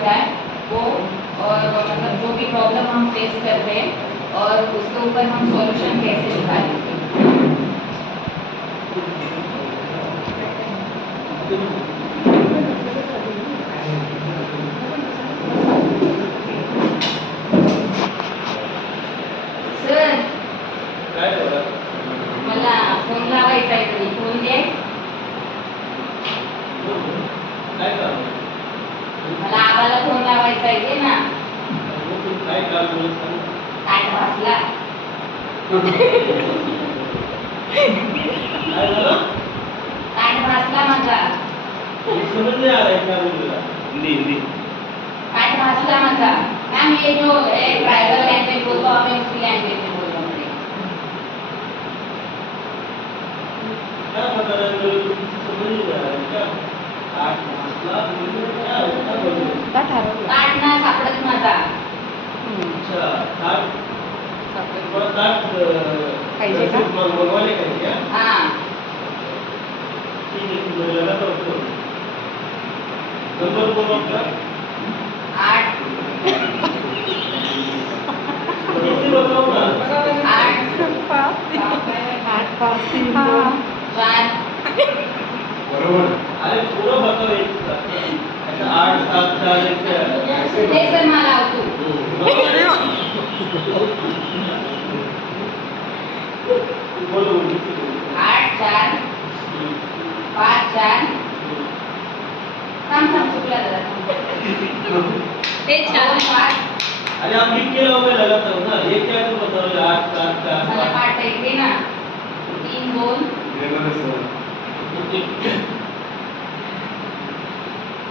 हुआ है वो, और मतलब जो भी प्रॉब्लम हम फेस करते हैं और उसके ऊपर हम सॉल्यूशन कैसे निकालेंगे। सर मला फोन लावायचा आहे, तरी फोन दे. मला आबाला फोन लावायचा आहे, दे ना. काय भासला काय भासला माझा काय भासला माझा. मैम ये जो ट्राइबल लैंग्वेज बोलते हो हमें उसी लैंग्वेज में बोल रहे हैं. क्या बता रहे हो, समझ नहीं आ रहा है क्या? काट मसला क्या होता है? काट ना सापडत माझा. अच्छा काट थोड़ा काट पाहिजे का? मंगवाने का क्या? हाँ ठीक है मुझे लगा तो नंबर बोलो अपना. 8 किसी बताओ ना. 4 बरोबर. अरे पूरा बताओ एक साथ. ऐसा 8 7 4 ऐसे दे सर मला तू. बोलो 8 4 5 4 थांब चुकला जरा. ते 4 अरे आप लिख के लाओ, मैं लगाता हूँ ना. ये क्या तो बताओ 8 7 4 मला पाठ येते ना. 3 2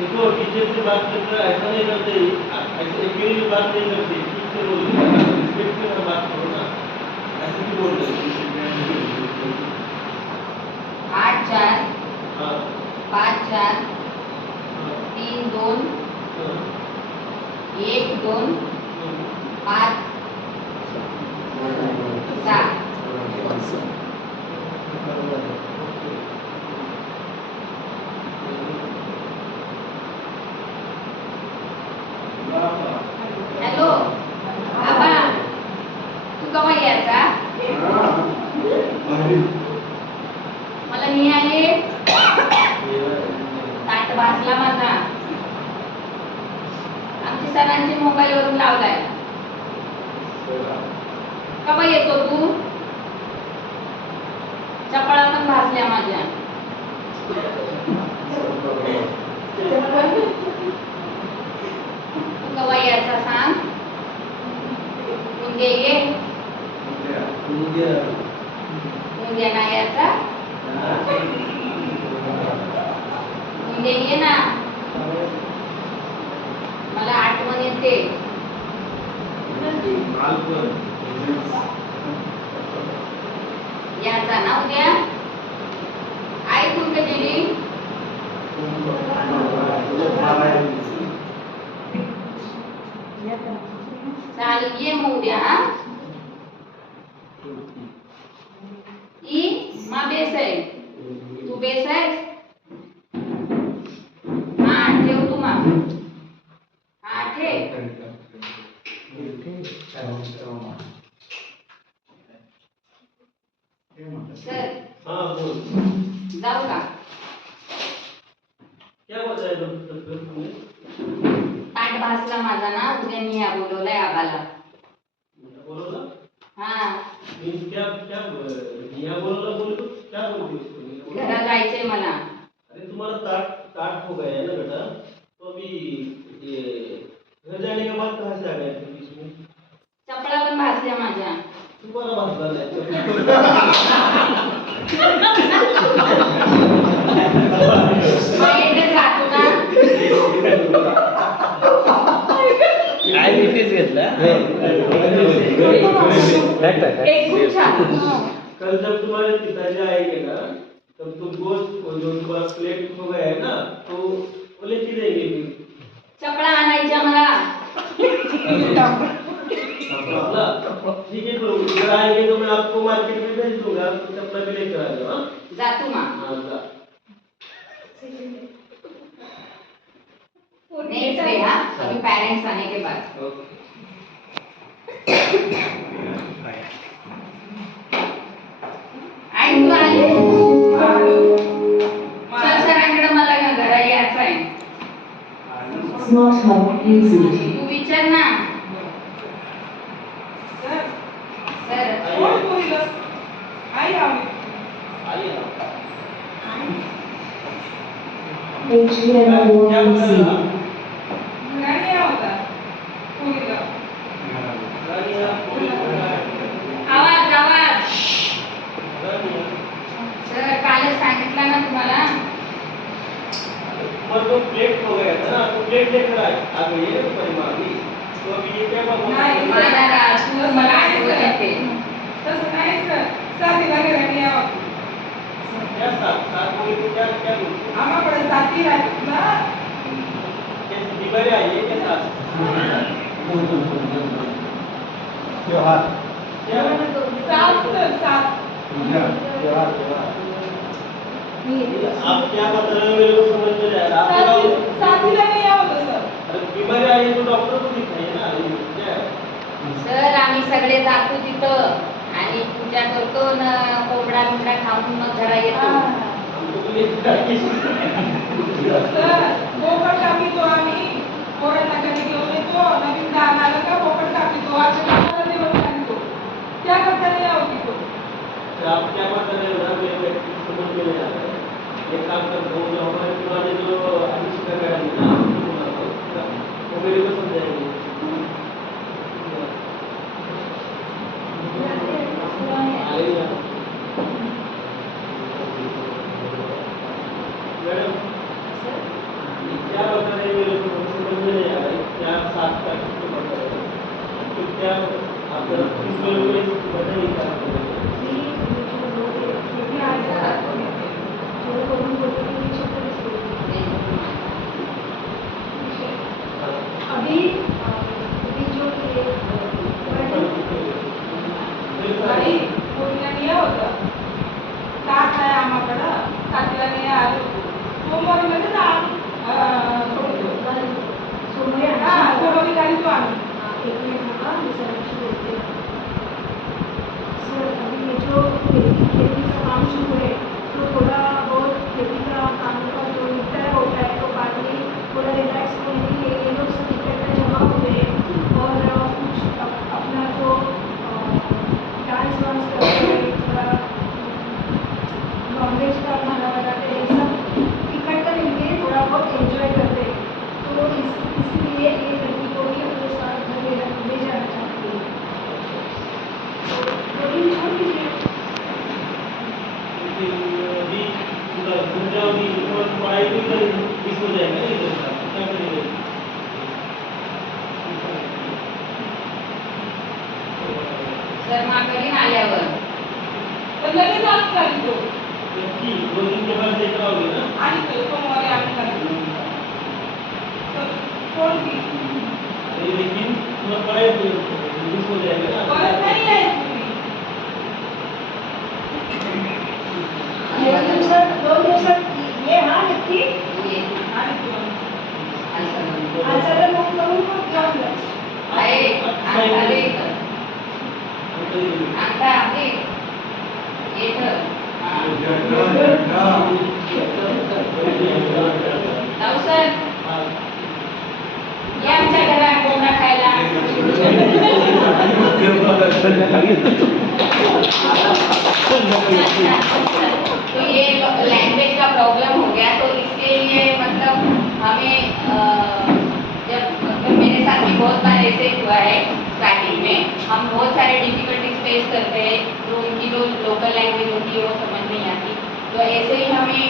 देखो टीचर से बात करते हैं ऐसा नहीं करते, ऐसे अकेले में बात नहीं करते, ठीक से बोलो, रिस्पेक्ट में बात करो ना. ऐसे क्यों बोल रहे हो? 8 4 हाँ 5 4 हाँ 3 2 हाँ 1 2 5 7. हॅलो आबा, तू केव्हा यायचा? मला नाही आले. ताट भासला माझा. आमच्या सरांचे मोबाईल वरून लावलाय. केव्हा येतो तू? चपळा पण भासल्या माझ्या. तू केव्हा यायचा सांग. उद्या ये. उद्या नाही यायचा. उद्या ये ना. मला आठवण येते. याचा ना उद्या. ऐकून का गेली. चालेल ये मग उद्या. हा ई मा बेस आहे. तू बेस आहेस. हा ठेव तू मा. हा ठेव. सर हाँ बोल. जाऊ का? क्या बताया तुमने? ताट भासला माझा ना. उद्या मी या बोलवलंय आबाला. बोलो ना. हा मीन्स क्या क्या यहाँ बोलो ना. बोलो क्या बोलती हो उसको? घरा जायचंय मला. अरे तुम्हारा ताट ताट हो गया है ना बेटा, तो अभी ये घर जाने के बाद कहाँ से आ गए थे बीच में? चपला पण भासल्या माझ्या. तुम्हारा भाषा नहीं. माहिती जातो ना. काय लिपीच घेतला एक खूप छान. कल जब तुम्हारे पिताजी आएंगे ना, तब तो गोश्त जो तुम्हारा प्लेट हो गया है ना, तो वो लेके देंगे फिर. चपला आणायच्या मला. चपला ठीक है, तो इधर आएंगे तो मैं आपको मार्केट में भेज दूंगा, आप चपला भी लेकर आ जाओ. जातो मा. हाँ जा. नेक्स्ट डे हाँ अभी पेरेंट्स आने के बाद ओके आई तू आली चल सरांकडे मला घरा यायचं आहे Smart Hub usage. तू विचार ना सर आइए ना HDMI क्या बता रहे हो usage. आवाज आवाज सर कालच सांगितलं ना तुम्हाला पर वो प्लेट हो गया था ना तो प्लेट लेकर आ गई है परिवार की तो अभी ये क्या बात नहीं, मला तू मला आठवत येते क्या साथ बोले तो क्या क्या बोलते कैसे बीमारी आई है क्या साथ त्योहार क्या आप क्या बता रहे हो मेरे को समझ में नहीं आ रहा आपको अरे बीमारी आई है तो डॉक्टर को दिखाइए ना ये क्या है सर आम्ही सगळे जातो तिथं आणि पूजा करतो ना कोंबडा बिबडा खाऊन मग घरा येतो हमको तो ये आप क्या बता रहे हो ना मेरे को समझ में नहीं आ रहा है एक काम करता हूँ जो हमारे पुराने जो आदिशिका मैडम है ना वो मेरे को समझाएंगे आएगा मैडम क्या बता रहे हैं मेरे को समझ में नहीं आ रहा है क्या साथ का किसको बता रहे हैं तो क्या आप इस मेरे को बताइए क्या बता रहे हैं अभी अभी जो ये भाई सोमवारी एक मिनट होगा मैं सर बोलते हैं सर अभी ये जो खेती का काम शुरू है तो थोड़ा बहुत खेती का काम का जो निपटारा होता है तो बाद में थोड़ा रिलैक्स होने के लिए ये लोग सब इकट्ठा जमा होते हैं और कुछ अपना जो डांस वांस करते हैं थोड़ा नॉनवेज का खाना बनाते हैं सब इकट्ठा मिलके थोड़ा बहुत एंजॉय करते हैं तो इसलिए ये लड़की को भी अपने साथ घर ले जाना चाहती है तो ये छोड़ दीजिए अभी पूरा घूम जाओगी और पढ़ाई भी कर मिस हो जाएगा ना इधर का क्या करेंगे सर माघारी आल्यावर क्योंकि 2 दिन के बाद लेकर आओगे ना लेकिन तुम्हारा पढ़ाई मिस हो जाएगा ना दो दिवसात ये हाँ नक्की ये आचार्य मग करून मग जाऊन आहे आले आता आहे येतं जाऊ सर या आमच्या घरात कोंबडा खायला तो ये लैंग्वेज का प्रॉब्लम हो गया तो इसके लिए मतलब हमें जब मेरे साथ भी बहुत बार ऐसे हुआ है स्टार्टिंग में हम बहुत सारे डिफिकल्टीज फेस करते हैं तो उनकी जो लोकल लैंग्वेज होती है वो समझ नहीं आती तो ऐसे ही हमें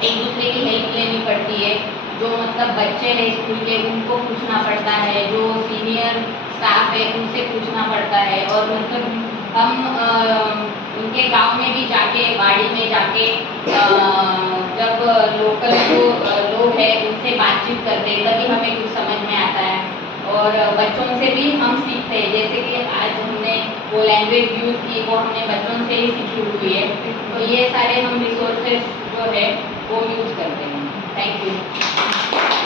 एक दूसरे की हेल्प लेनी पड़ती है जो मतलब बच्चे हैं स्कूल के उनको पूछना पड़ता है जो सीनियर स्टाफ है उनसे पूछना पड़ता है और मतलब हम उनके गांव में भी जाके वाड़ी में जाके जब लोकल जो लोग हैं उनसे बातचीत करते हैं तभी हमें कुछ समझ में आता है और बच्चों से भी हम सीखते हैं जैसे कि आज हमने वो लैंग्वेज यूज़ की वो हमने बच्चों से ही सीखी हुई है तो ये सारे हम रिसोर्सेज जो है वो यूज़ करते हैं थैंक यू